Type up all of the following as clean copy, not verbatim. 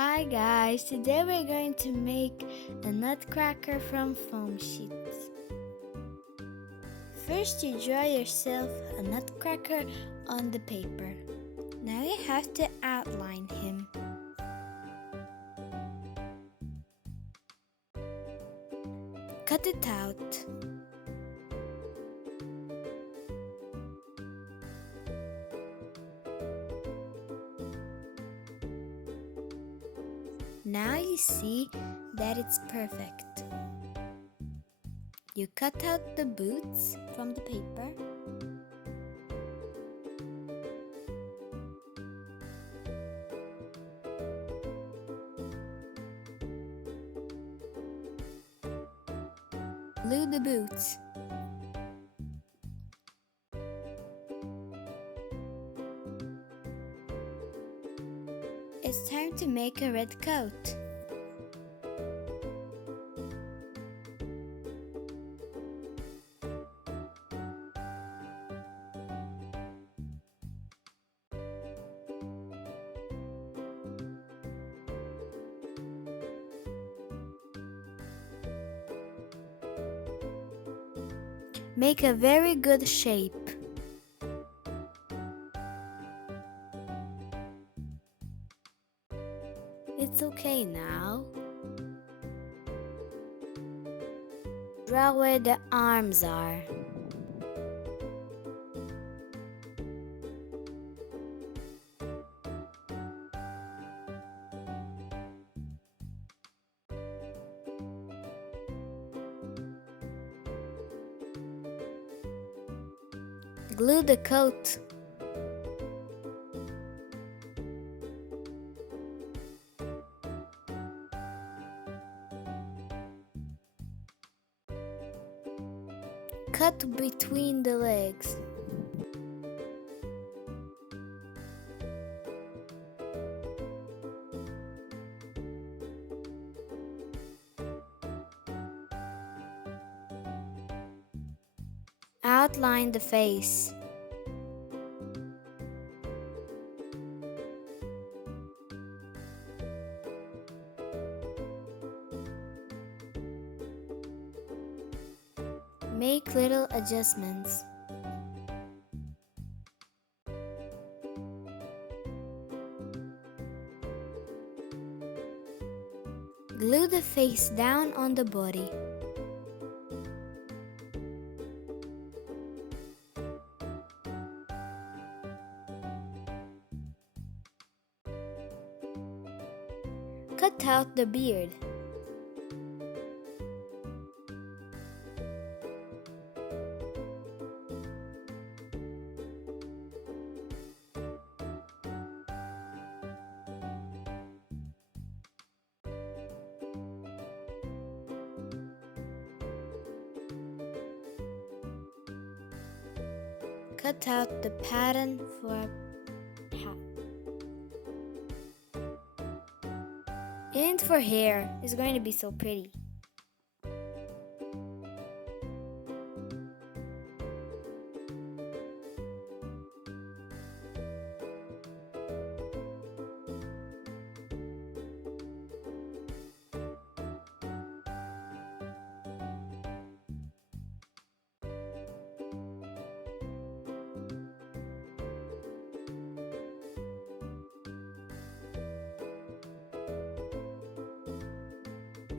Hi guys, today we're going to make a nutcracker from foam sheets. First you draw yourself a nutcracker on the paper. Now you have to outline him. Cut it out. Now you see that it's perfect. You cut out the boots from the paper. Glue the boots. It's time to make a red coat. Make a very good shape. It's okay now. Draw where the arms are. Glue the coat. Cut between the legs. Outline the face. Make little adjustments. Glue the face down on the body. Cut out the beard. Cut out the pattern for a hat. And for hair, it's going to be so pretty.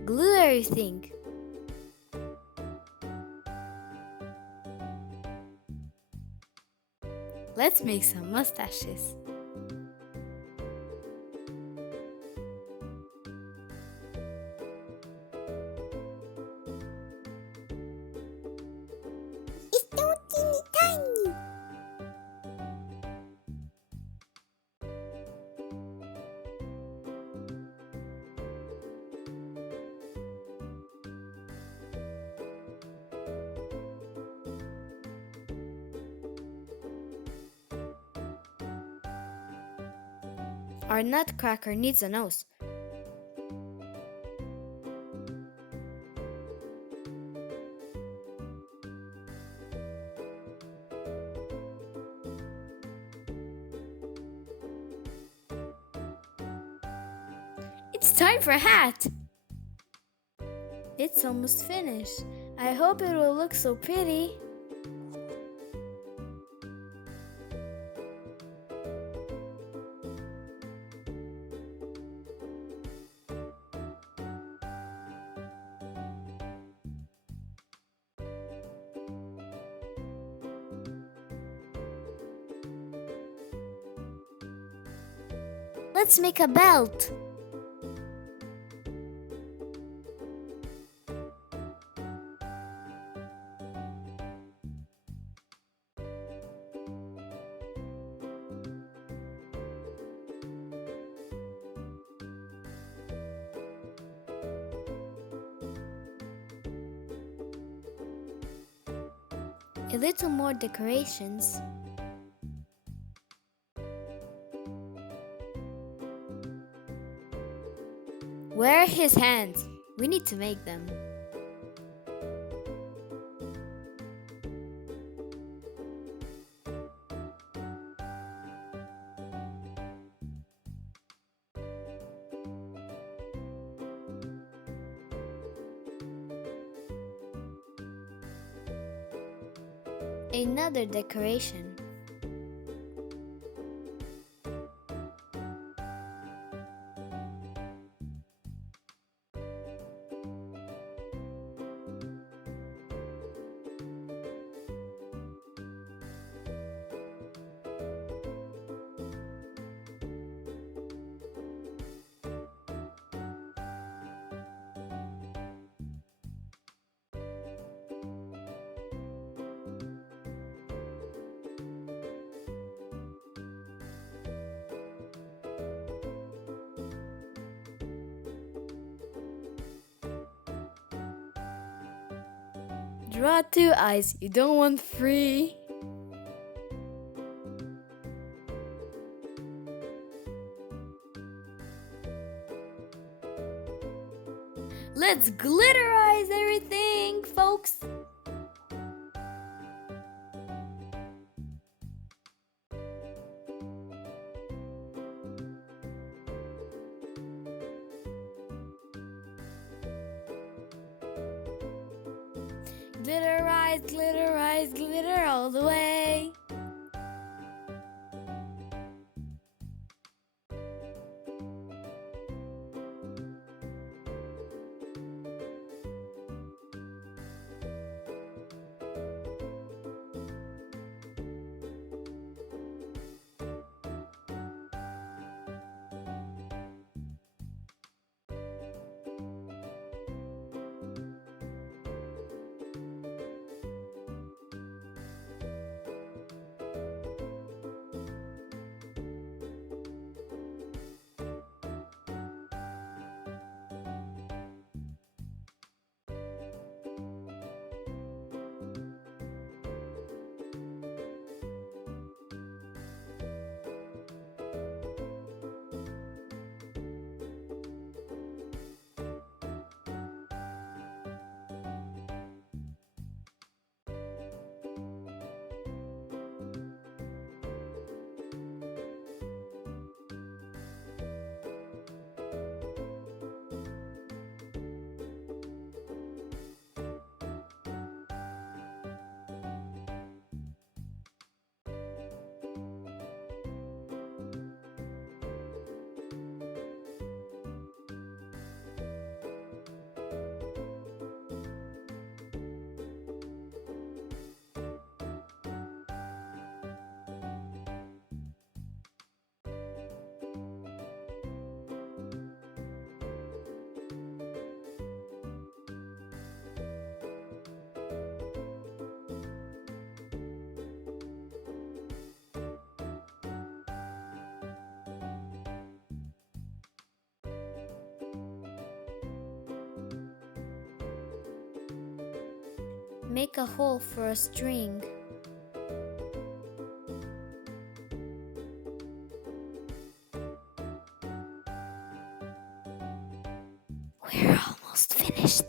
Glue everything. Let's make some mustaches. It's so teeny tiny. Our nutcracker needs a nose. It's time for a hat! It's almost finished. I hope it will look so pretty. Let's make a belt. A little more decorations. Where are his hands? We need to make them. Another decoration. Draw 2 eyes. You don't want 3. Let's glitterize everything, folks. Glitterize, glitterize, glitter all the way. Make a hole for a string. We're almost finished.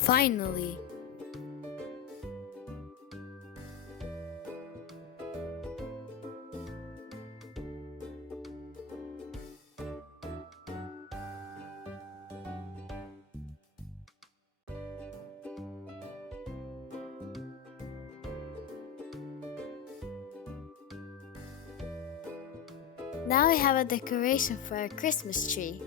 Finally! Now we have a decoration for our Christmas tree.